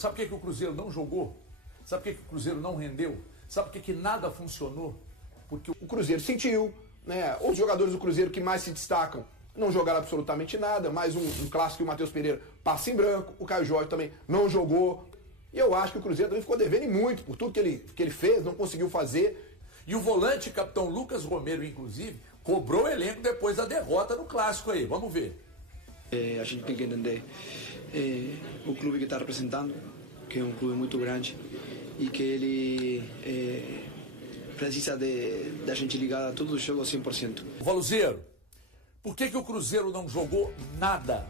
Sabe por que o Cruzeiro não jogou? Sabe por que o Cruzeiro não rendeu? Sabe por que nada funcionou? Porque o Cruzeiro sentiu, né? Os jogadores do Cruzeiro que mais se destacam não jogaram absolutamente nada. Mais um clássico que o Matheus Pereira passa em branco. O Caio Jorge também não jogou. E eu acho que o Cruzeiro também ficou devendo muito por tudo que ele fez, não conseguiu fazer. E o volante, capitão Lucas Romero, inclusive, cobrou o elenco depois da derrota no clássico aí. Vamos ver. A gente tem que entender o clube que está representando, que é um clube muito grande e que ele precisa da gente ligar a todos os jogos 100%. Valuzeiro, por que o Cruzeiro não jogou nada?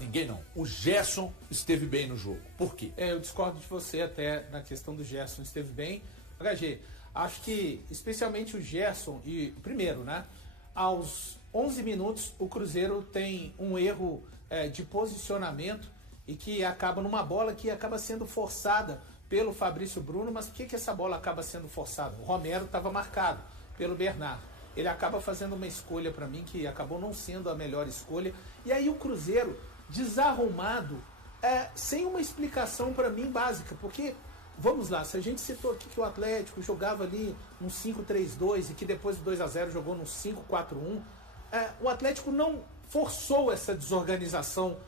Ninguém não. O Gerson esteve bem no jogo. Por quê? Eu discordo de você até na questão do Gerson esteve bem. HG, acho que especialmente o Gerson, e primeiro, né? Aos 11 minutos o Cruzeiro tem um erro de posicionamento e que acaba numa bola que acaba sendo forçada pelo Fabrício Bruno. Mas por que essa bola acaba sendo forçada? O Romero estava marcado pelo Bernardo. Ele acaba fazendo uma escolha para mim que acabou não sendo a melhor escolha. E aí o Cruzeiro desarrumado, sem uma explicação para mim básica. Porque, vamos lá, se a gente citou aqui que o Atlético jogava ali um 5-3-2 e que depois do 2-0 jogou no 5-4-1, o Atlético não forçou essa desorganização,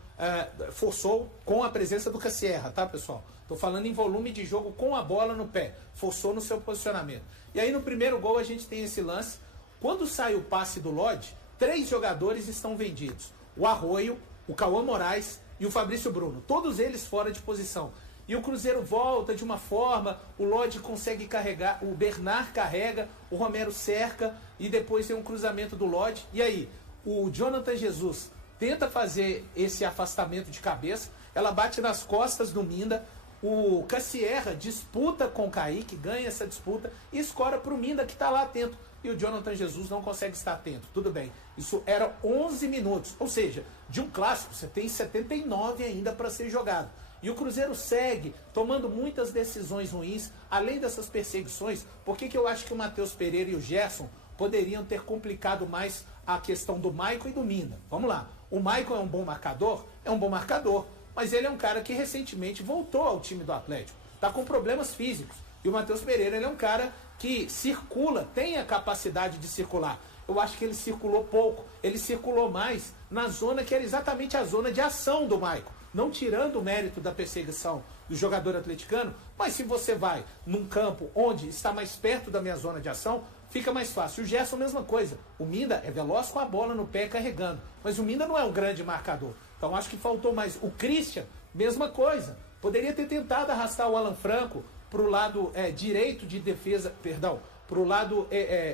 forçou com a presença do Cassierra, tá, pessoal? Tô falando em volume de jogo com a bola no pé, forçou no seu posicionamento. E aí no primeiro gol a gente tem esse lance. Quando sai o passe do Lodge, 3 jogadores estão vendidos. O Arroio, o Cauã Moraes e o Fabrício Bruno. Todos eles fora de posição. E o Cruzeiro volta de uma forma, o Lodge consegue carregar, o Bernard carrega, o Romero cerca e depois tem um cruzamento do Lodge. E aí, o Jonathan Jesus tenta fazer esse afastamento de cabeça, ela bate nas costas do Minda, o Cassierra disputa com o Kaique, ganha essa disputa e escora para o Minda que está lá atento. E o Jonathan Jesus não consegue estar atento. Tudo bem, isso era 11 minutos. Ou seja, de um clássico você tem 79 ainda para ser jogado. E o Cruzeiro segue tomando muitas decisões ruins, além dessas perseguições. Por que eu acho que o Matheus Pereira e o Gerson poderiam ter complicado mais a questão do Maicon e do Minda? Vamos lá, o Maicon é um bom marcador? É um bom marcador, mas ele é um cara que recentemente voltou ao time do Atlético. Está com problemas físicos. E o Matheus Pereira, ele é um cara que circula, tem a capacidade de circular. Eu acho que ele circulou pouco, ele circulou mais na zona que era exatamente a zona de ação do Maicon. Não tirando o mérito da perseguição do jogador atleticano, mas se você vai num campo onde está mais perto da minha zona de ação, fica mais fácil. O Gerson, mesma coisa. O Minda é veloz com a bola no pé carregando, mas o Minda não é um grande marcador. Então acho que faltou mais. O Christian, mesma coisa. Poderia ter tentado arrastar o Alan Franco para o lado direito de defesa, perdão, para o lado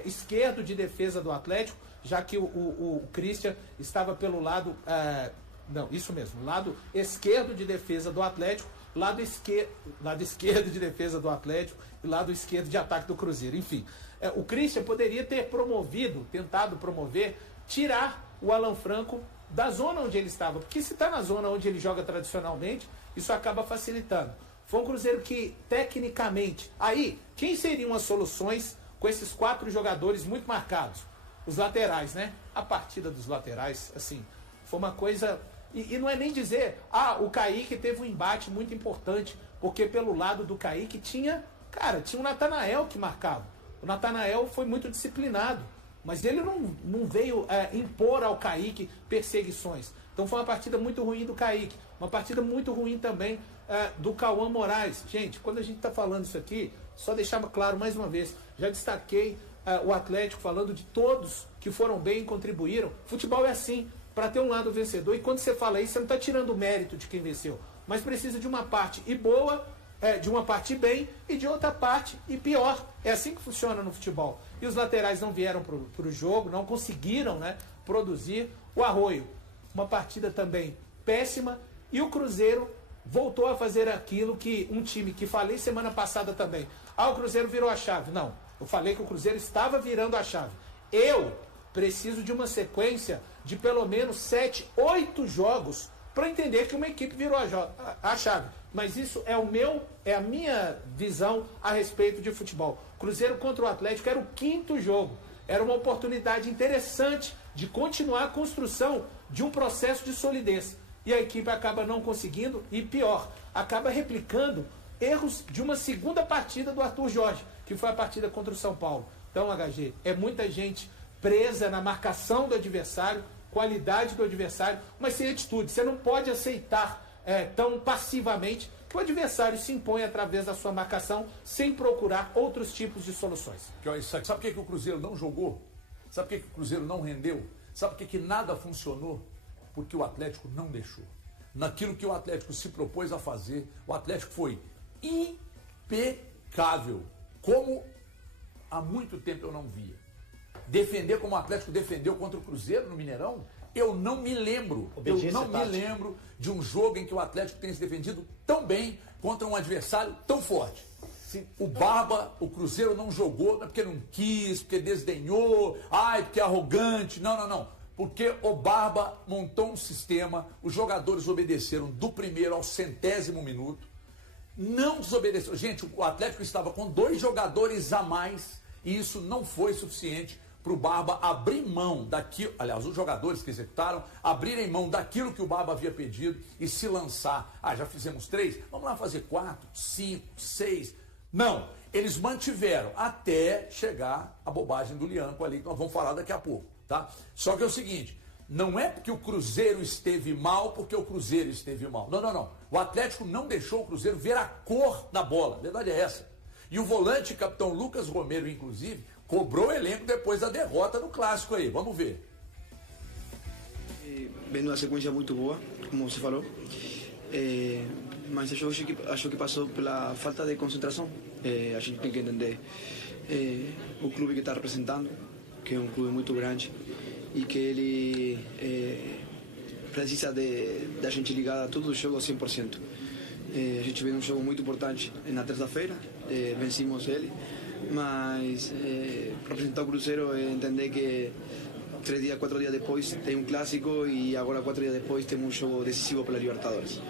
esquerdo de defesa do Atlético, já que o Christian estava pelo lado, não, isso mesmo, lado esquerdo de defesa do Atlético, lado esquerdo de defesa do Atlético e lado esquerdo de ataque do Cruzeiro. Enfim, o Christian poderia ter tentado promover, tirar o Alan Franco da zona onde ele estava, porque se está na zona onde ele joga tradicionalmente, isso acaba facilitando. Foi um Cruzeiro que, tecnicamente... Aí, quem seriam as soluções com esses 4 jogadores muito marcados? Os laterais, né? A partida dos laterais, assim, foi uma coisa... E não é nem dizer, o Kaique teve um embate muito importante, porque pelo lado do Kaique tinha o Natanael que marcava. O Natanael foi muito disciplinado, mas ele não veio impor ao Kaique perseguições. Então foi uma partida muito ruim do Kaique, uma partida muito ruim também do Cauã Moraes. Gente, quando a gente está falando isso aqui, só deixar claro mais uma vez, já destaquei o Atlético falando de todos que foram bem e contribuíram. Futebol é assim, para ter um lado vencedor, e quando você fala isso, você não está tirando o mérito de quem venceu, mas precisa de uma parte boa, de uma parte bem e de outra parte pior. É assim que funciona no futebol. E os laterais não vieram para o jogo, não conseguiram, né, produzir. O Arroio, uma partida também péssima, e o Cruzeiro voltou a fazer aquilo que um time que falei semana passada também. O Cruzeiro virou a chave. Não, eu falei que o Cruzeiro estava virando a chave. Eu preciso de uma sequência de pelo menos 7, 8 jogos para entender que uma equipe virou a chave. Mas isso é a minha visão a respeito de futebol. Cruzeiro contra o Atlético era o 5º jogo. Era uma oportunidade interessante de continuar a construção de um processo de solidez. e a equipe acaba não conseguindo, e pior, acaba replicando erros de uma segunda partida do Arthur Jorge, que foi a partida contra o São Paulo. Então, HG, é muita gente presa na marcação do adversário, qualidade do adversário, mas sem atitude. Você não pode aceitar tão passivamente que o adversário se impõe através da sua marcação sem procurar outros tipos de soluções. Sabe por que o Cruzeiro não jogou? Sabe por que o Cruzeiro não rendeu? Sabe por que nada funcionou? Porque o Atlético não deixou. Naquilo que o Atlético se propôs a fazer, o Atlético foi impecável, como há muito tempo eu não via. Defender como o Atlético defendeu contra o Cruzeiro no Mineirão, eu não me lembro. Eu não me lembro de um jogo em que o Atlético tenha se defendido tão bem contra um adversário tão forte. O Barba, o Cruzeiro não jogou porque não quis, porque desdenhou, porque é arrogante. Não. Porque o Barba montou um sistema, os jogadores obedeceram do primeiro ao 100º minuto. Não desobedeceu. Gente, o Atlético estava com 2 jogadores a mais e isso não foi suficiente para o Barba abrir mão daquilo, aliás, os jogadores que executaram, abrirem mão daquilo que o Barba havia pedido e se lançar. Já fizemos 3, vamos lá fazer 4, 5, 6. Não, eles mantiveram até chegar a bobagem do Lianco ali, que nós vamos falar daqui a pouco, tá? Só que é o seguinte, não é porque o Cruzeiro esteve mal, porque o Cruzeiro esteve mal. Não. O Atlético não deixou o Cruzeiro ver a cor da bola, a verdade é essa. E o volante, capitão Lucas Romero, inclusive, cobrou o elenco depois da derrota no clássico aí. Vamos ver. Vendo uma sequência muito boa, como você falou. Mas acho que passou pela falta de concentração. A gente tem que entender o clube que está representando, que é um clube muito grande e que ele precisa da gente ligar a todos os jogos 100%. A gente vê um jogo muito importante na terça-feira, vencemos ele. Mas representar o Cruzeiro é entender que 3 dias, 4 dias depois tem um clássico e agora 4 dias depois temos um jogo decisivo pela Libertadores.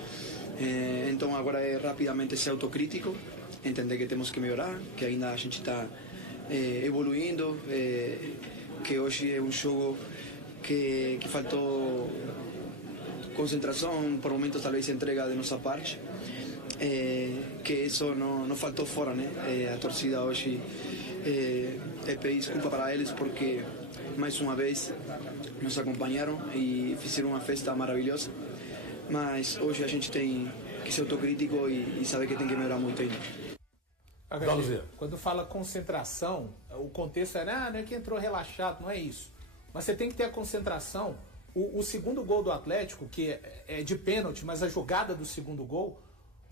Então agora é rapidamente ser autocrítico, entender que temos que melhorar, que ainda a gente está evoluindo, que hoje é um jogo que faltou concentração, por momentos talvez entrega de nossa parte. Que isso não faltou fora, né? A torcida hoje pedir desculpa para eles porque mais uma vez nos acompanharam e fizeram uma festa maravilhosa, mas hoje a gente tem que ser autocrítico e saber que tem que melhorar muito ainda. Quando fala concentração, o contexto não é que entrou relaxado, não é isso. Mas você tem que ter a concentração. O segundo gol do Atlético, que é de pênalti, mas a jogada do segundo gol,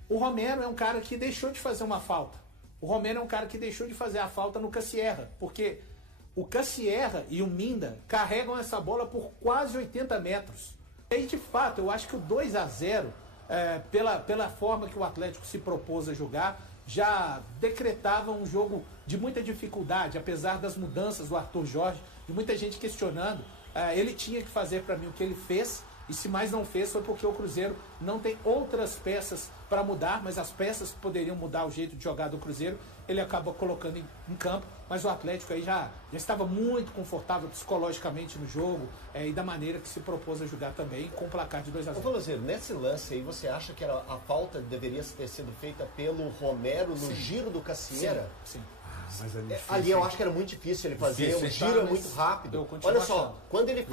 o Romero é um cara que deixou de fazer uma falta. O Romero é um cara que deixou de fazer a falta no Cassierra, porque o Cassierra e o Minda carregam essa bola por quase 80 metros. E aí, de fato, eu acho que o 2-0, pela forma que o Atlético se propôs a jogar, já decretava um jogo de muita dificuldade, apesar das mudanças do Arthur Jorge, de muita gente questionando. Ele tinha que fazer para mim o que ele fez, e se mais não fez foi porque o Cruzeiro não tem outras peças para mudar, mas as peças que poderiam mudar o jeito de jogar do Cruzeiro, ele acaba colocando em campo, mas o Atlético aí já estava muito confortável psicologicamente no jogo e da maneira que se propôs a jogar também, com o placar de 2-0. Ô, Velozeiro, nesse lance aí, você acha que a falta deveria ter sido feita pelo Romero no giro do Cassierra? Sim. Ali eu acho que era muito difícil ele fazer, o giro é muito rápido. Olha só, quando ele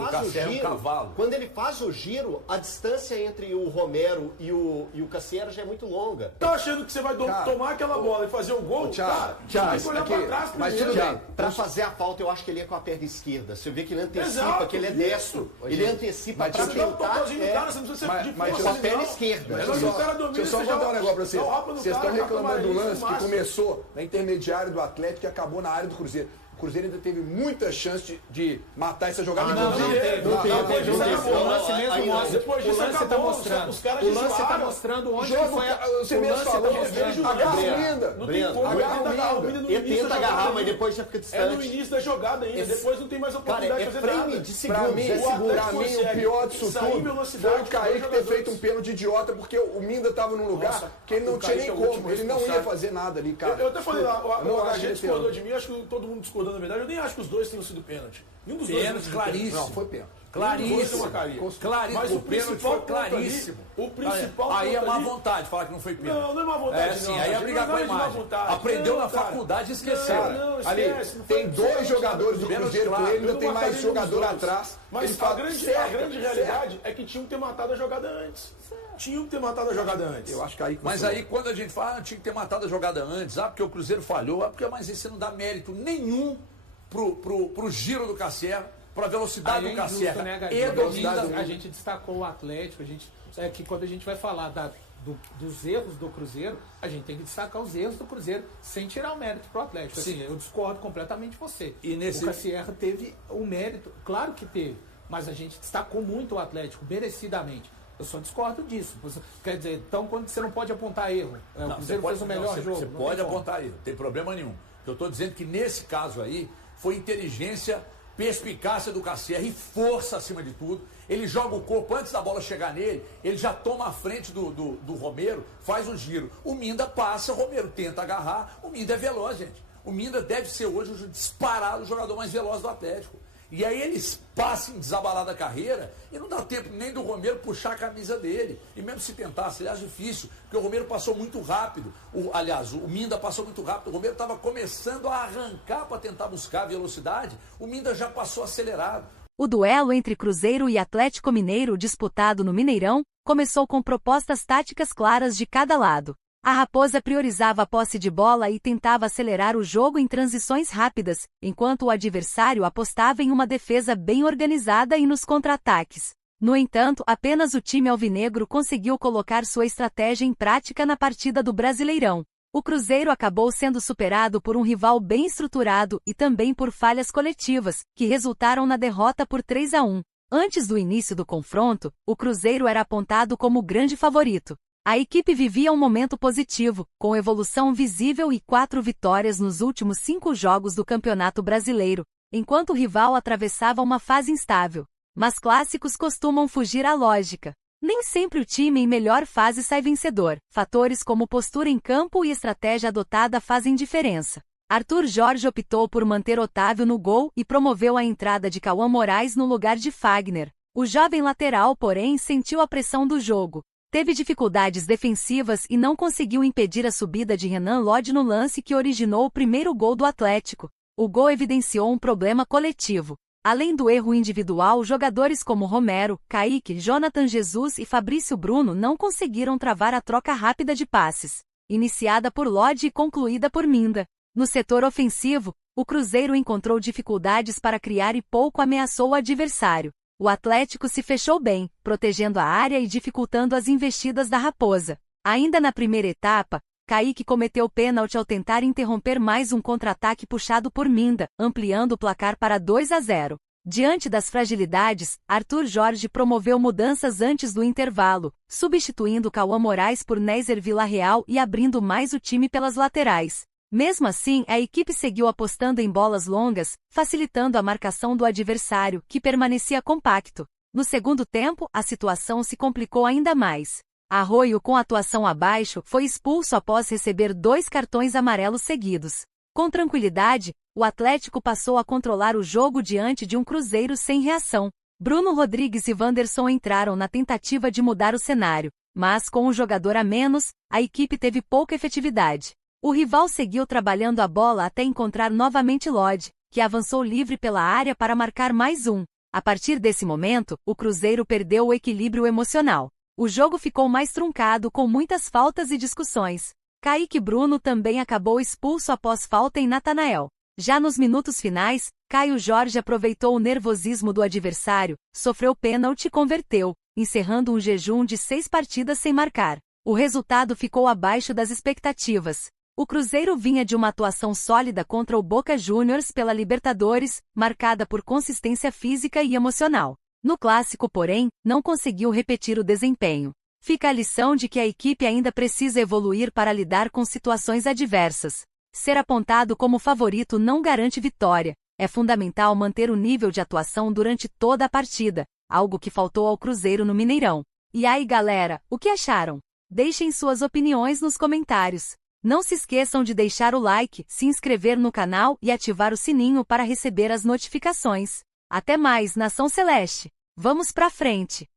faz o giro, a distância entre o Romero e o Cassierra já é muito longa. Tá achando que você vai tomar aquela bola e fazer o gol? Thiago, tem que olhar pra trás primeiro. Pra fazer a falta, eu acho que ele ia com a perna esquerda. Você vê que ele antecipa, que ele é destro. Ele antecipa pra tentar. Mas com a perna esquerda. Deixa eu só contar um negócio pra vocês. Vocês estão reclamando do lance que começou na intermediária do Atlético que acabou na área do Cruzeiro. O Cruzeiro ainda teve muita chance de matar essa jogada. Não teve. O lance mesmo mostra. O lance está mostrando. O lance está mostrando onde foi. Você mesmo falou. Agarra o Minda. Não tem como agarrar o Minda. Ele tenta agarrar, mas depois já fica distante. É no início da jogada ainda. Depois não tem mais oportunidade de fazer nada. De segundo. Pra mim, o pior disso tudo foi o Kaique ter feito um pênalti idiota, porque o Minda estava num lugar que ele não tinha nem como. Ele não ia fazer nada ali, cara. Eu até falei lá, a gente discordou de mim, acho que todo mundo discordando falando a verdade, eu nem acho que os dois tenham sido pênalti. Nenhum dos Pênalti, dois claríssimo. Não, foi pênalti. Claríssimo. Claríssimo. Mas o pênalti foi claríssimo. O principal aí é má ali... vontade falar que não foi pênalti. Não é má vontade, sim, não. aí é brigar com a imagem. Aprendeu na faculdade e esqueceu. Não, Ali, tem dois jogadores do Cruzeiro com ele, ainda tem mais jogador atrás. Mas a grande realidade é que tinham que ter matado a jogada antes. Tinham que ter matado a jogada antes. Eu acho que aí... Mas aí quando a gente fala, tinha que ter matado a jogada antes, porque o Cruzeiro falhou, mas isso não dá mérito nenhum pro giro do Cassier, para a velocidade do Cassier. Né, a gente destacou o Atlético, que quando a gente vai falar dos erros do Cruzeiro, a gente tem que destacar os erros do Cruzeiro sem tirar o mérito pro Atlético. Assim, eu discordo completamente de você. O Cassier teve o mérito, claro que teve, mas a gente destacou muito o Atlético, merecidamente. Eu só discordo disso. Quer dizer, então quando você não pode apontar erro, o Cruzeiro fez o melhor jogo. Você pode apontar erro, não tem problema nenhum. Eu estou dizendo que nesse caso aí, foi inteligência, perspicácia do Cassier e força acima de tudo. Ele joga o corpo antes da bola chegar nele, ele já toma a frente do Romero, faz um giro. O Minda passa, o Romero tenta agarrar, o Minda é veloz, gente. O Minda deve ser hoje o disparado jogador mais veloz do Atlético. E aí eles passam desabalada a carreira e não dá tempo nem do Romero puxar a camisa dele. E mesmo se tentasse, aliás, difícil, porque o Romero passou muito rápido. O Minda passou muito rápido. O Romero estava começando a arrancar para tentar buscar a velocidade. O Minda já passou acelerado. O duelo entre Cruzeiro e Atlético Mineiro disputado no Mineirão começou com propostas táticas claras de cada lado. A Raposa priorizava a posse de bola e tentava acelerar o jogo em transições rápidas, enquanto o adversário apostava em uma defesa bem organizada e nos contra-ataques. No entanto, apenas o time alvinegro conseguiu colocar sua estratégia em prática na partida do Brasileirão. O Cruzeiro acabou sendo superado por um rival bem estruturado e também por falhas coletivas, que resultaram na derrota por 3-1. Antes do início do confronto, o Cruzeiro era apontado como o grande favorito. A equipe vivia um momento positivo, com evolução visível e 4 vitórias nos últimos 5 jogos do Campeonato Brasileiro, enquanto o rival atravessava uma fase instável. Mas clássicos costumam fugir à lógica. Nem sempre o time em melhor fase sai vencedor. Fatores como postura em campo e estratégia adotada fazem diferença. Arthur Jorge optou por manter Otávio no gol e promoveu a entrada de Cauã Moraes no lugar de Fagner. O jovem lateral, porém, sentiu a pressão do jogo. Teve dificuldades defensivas e não conseguiu impedir a subida de Renan Lodge no lance que originou o primeiro gol do Atlético. O gol evidenciou um problema coletivo. Além do erro individual, jogadores como Romero, Kaique, Jonathan Jesus e Fabrício Bruno não conseguiram travar a troca rápida de passes, iniciada por Lodge e concluída por Minda. No setor ofensivo, o Cruzeiro encontrou dificuldades para criar e pouco ameaçou o adversário. O Atlético se fechou bem, protegendo a área e dificultando as investidas da Raposa. Ainda na primeira etapa, Kaique cometeu pênalti ao tentar interromper mais um contra-ataque puxado por Minda, ampliando o placar para 2-0. Diante das fragilidades, Arthur Jorge promoveu mudanças antes do intervalo, substituindo Cauã Moraes por Nézer Villarreal e abrindo mais o time pelas laterais. Mesmo assim, a equipe seguiu apostando em bolas longas, facilitando a marcação do adversário, que permanecia compacto. No segundo tempo, a situação se complicou ainda mais. Arroio, com atuação abaixo, foi expulso após receber 2 cartões amarelos seguidos. Com tranquilidade, o Atlético passou a controlar o jogo diante de um Cruzeiro sem reação. Bruno Rodrigues e Wanderson entraram na tentativa de mudar o cenário, mas com um jogador a menos, a equipe teve pouca efetividade. O rival seguiu trabalhando a bola até encontrar novamente Lodge, que avançou livre pela área para marcar mais um. A partir desse momento, o Cruzeiro perdeu o equilíbrio emocional. O jogo ficou mais truncado com muitas faltas e discussões. Kaique Bruno também acabou expulso após falta em Natanael. Já nos minutos finais, Caio Jorge aproveitou o nervosismo do adversário, sofreu pênalti e converteu, encerrando um jejum de 6 partidas sem marcar. O resultado ficou abaixo das expectativas. O Cruzeiro vinha de uma atuação sólida contra o Boca Juniors pela Libertadores, marcada por consistência física e emocional. No clássico, porém, não conseguiu repetir o desempenho. Fica a lição de que a equipe ainda precisa evoluir para lidar com situações adversas. Ser apontado como favorito não garante vitória. É fundamental manter o nível de atuação durante toda a partida, algo que faltou ao Cruzeiro no Mineirão. E aí, galera, o que acharam? Deixem suas opiniões nos comentários. Não se esqueçam de deixar o like, se inscrever no canal e ativar o sininho para receber as notificações. Até mais, Nação Celeste! Vamos pra frente!